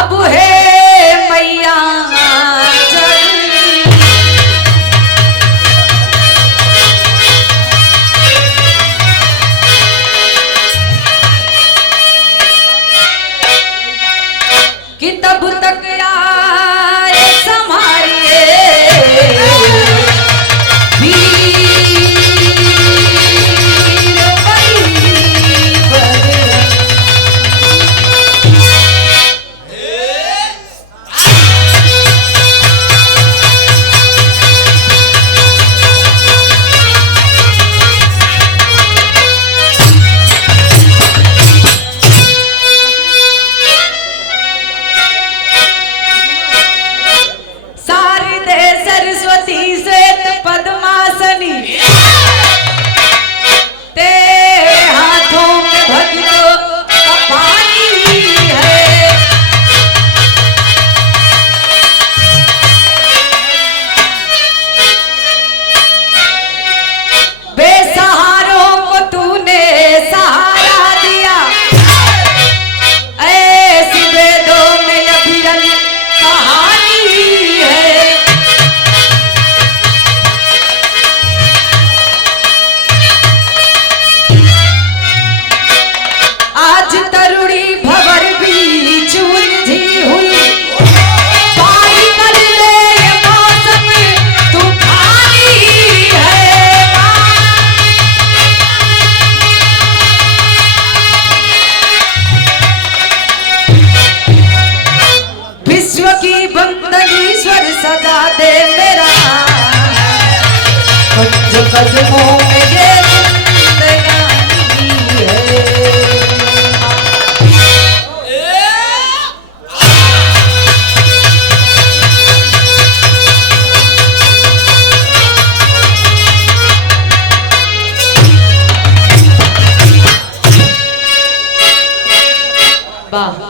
अब है मैया कि तब तक आए संभारिए सजा दे मेरा कदमों में ये जिंदगानी है। वाह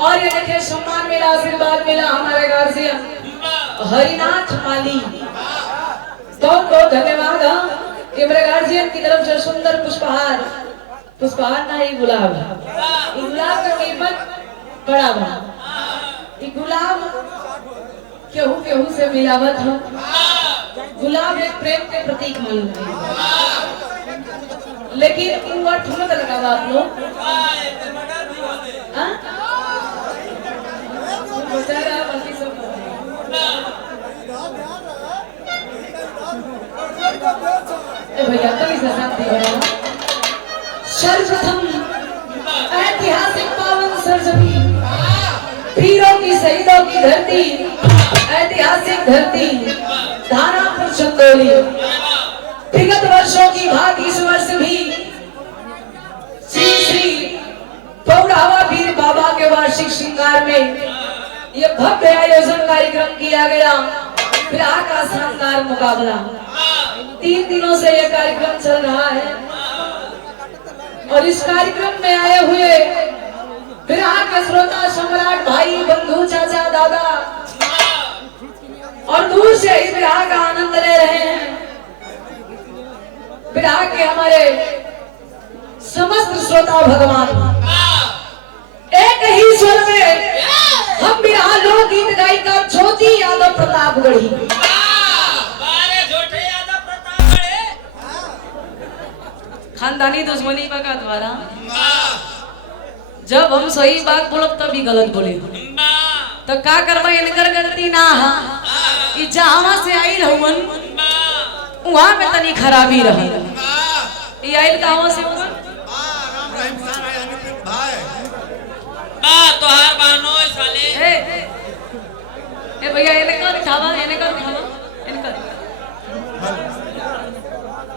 और ये देखिए सम्मान मिला, आशीर्वाद मिला हमारे गार्जियन हरिनाथ माली। बहुत बहुत धन्यवाद कि मेरे गार्जियन की तरफ से सुंदर पुष्पहार पुष्पहार ना ही गुलाब का कीमत बड़ा बा। ये गुलाब केहू केहू से मिलावत हो। गुलाब एक प्रेम के प्रतीक मालूम है, लेकिन इन वर्ड मत लगावा आप लोग। भैया कभी से शांति हो। सर्वप्रथम ऐतिहासिक पावन सरजमीन, वीरों की शहीदों की धरती, ऐतिहासिक धरती धारापुर चंदौली। विगत वर्षों की भांति इस वर्ष भी श्री श्री पौरावा वीर बाबा के वार्षिक श्रृंगार में ये भव्य आयोजन कार्यक्रम किया गया। विराह का शानदार मुकाबला 3 दिनों से यह कार्यक्रम चल रहा है और इस कार्यक्रम में आए हुए विराह के श्रोता सम्राट भाई बंधु चाचा दादा और दूर से इस विराह का आनंद ले रहे हैं। विराह के हमारे समस्त श्रोता भगवान एक ही स्वर में हम विराह लोकगीत गायिका ज्योति यादव प्रतापगढ़ी। खानदानी दुश्मनी का द्वारा जब हम सही बात बोलब तभी गलत बोले तो का करबा, इनकर गलती ना है। जहां से आइल हवन वहां में तनी खराबी रही। ये आइल कहां से हवन? तोहार बानो साले ए भैया इनकर दिखावा, इनकर दिखावा, इनकर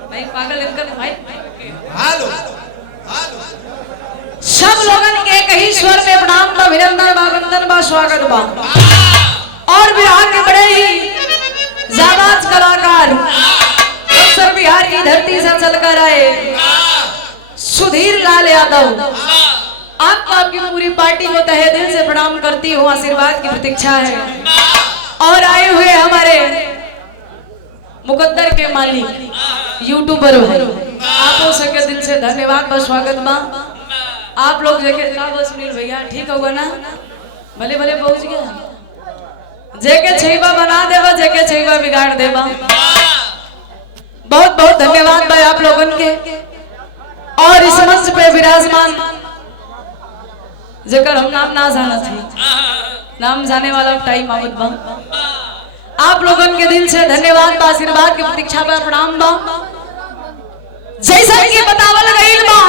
भाई पागल इनकर भाई। हेलो सब लोगन के कही स्वर में प्रणाम बा, अभिनंदन बा, वंदन बा, स्वागत बा। और बिहार के बड़े ही जाबाज कलाकार अक्सर बिहार की धरती से चलकर आए सुधीर लाल यादव, आपको आपकी पूरी पार्टी को तहे दिल से प्रणाम करती हूँ। आशीर्वाद की प्रतीक्षा है। और आए हुए हमारे मुकद्दर के मालिक यूट्यूबर आपको सके दिल से धन्यवाद बा, स्वागत बा। आप लोग जेके का बस सुनील भैया ठीक होगा ना? भले भले पहुंच गया। जेके छैबा बना देवा, जेके छैबा बिगाड़ देवा। बहुत बहुत धन्यवाद भाई आप लोगों के। और इस मंच पे विराजमान जेकर हम नाम ना जाना थी, नाम जाने वाला टाइम आवत बा। आप लोगों के दिल से धन्यवाद बा, आशीर्वाद की प्रतीक्षा बा, प्रणाम बा। जैसा कि बतावल गइल बा,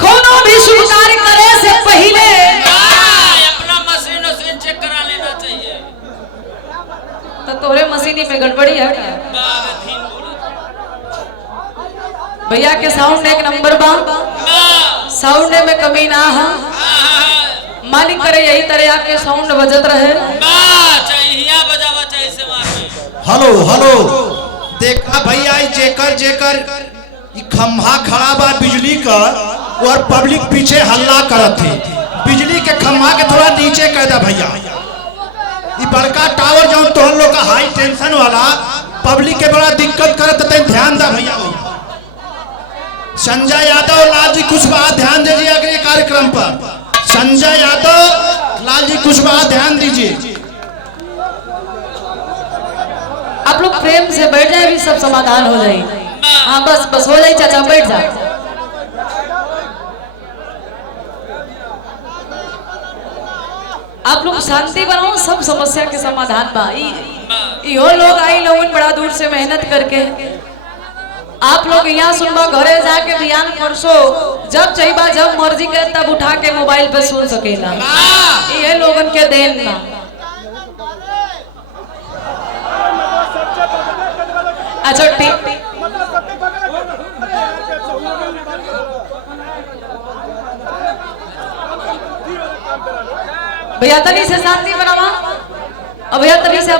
कोनो भी शुभ कार्य करे से पहले अपना मशीन चेक करा लेना चाहिए। तो तोरे मशीनी में गड़बड़ी है क्या? भैया के साउंड एक नंबर बा, साउंड में कमी ना है। मालिक करे यही तरह आपके साउंड बजत रहे। हेलो हेलो देखा भैया जेकर जेकर खम्भा खड़ा बा बिजली का और पब्लिक पीछे हल्ला करत थे। बिजली के खम्भा के थोड़ा नीचे कर दा भैया। ये बड़का टावर जो तो हम लोग का हाई टेंशन वाला पब्लिक के बड़ा दिक्कत करत थे, ध्यान दा भैया। संजय यादव लाल जी कुशवाहा ध्यान दीजिए अगले कार्यक्रम पर। संजय यादव लाल जी कुशवाहा ध्यान दीजिए। आप लोग प्रेम से बैठ जाए, भी सब समाधान हो जाए। हाँ बस बस हो जाए चाचा, बैठ जा। आप लोग शांति बनाओ, सब समस्या के समाधान बा। यो लोग आई लोगन बड़ा दूर से मेहनत करके आप लोग यहाँ सुनबा, घरे जाके ध्यान परसो जब चाहिए जब मर्जी के तब उठा के मोबाइल पे सुन सकेला। ये लोगन के देन बा। अच्छा ठीक भैया तनी से शांति बनावा। अब भैया तनी से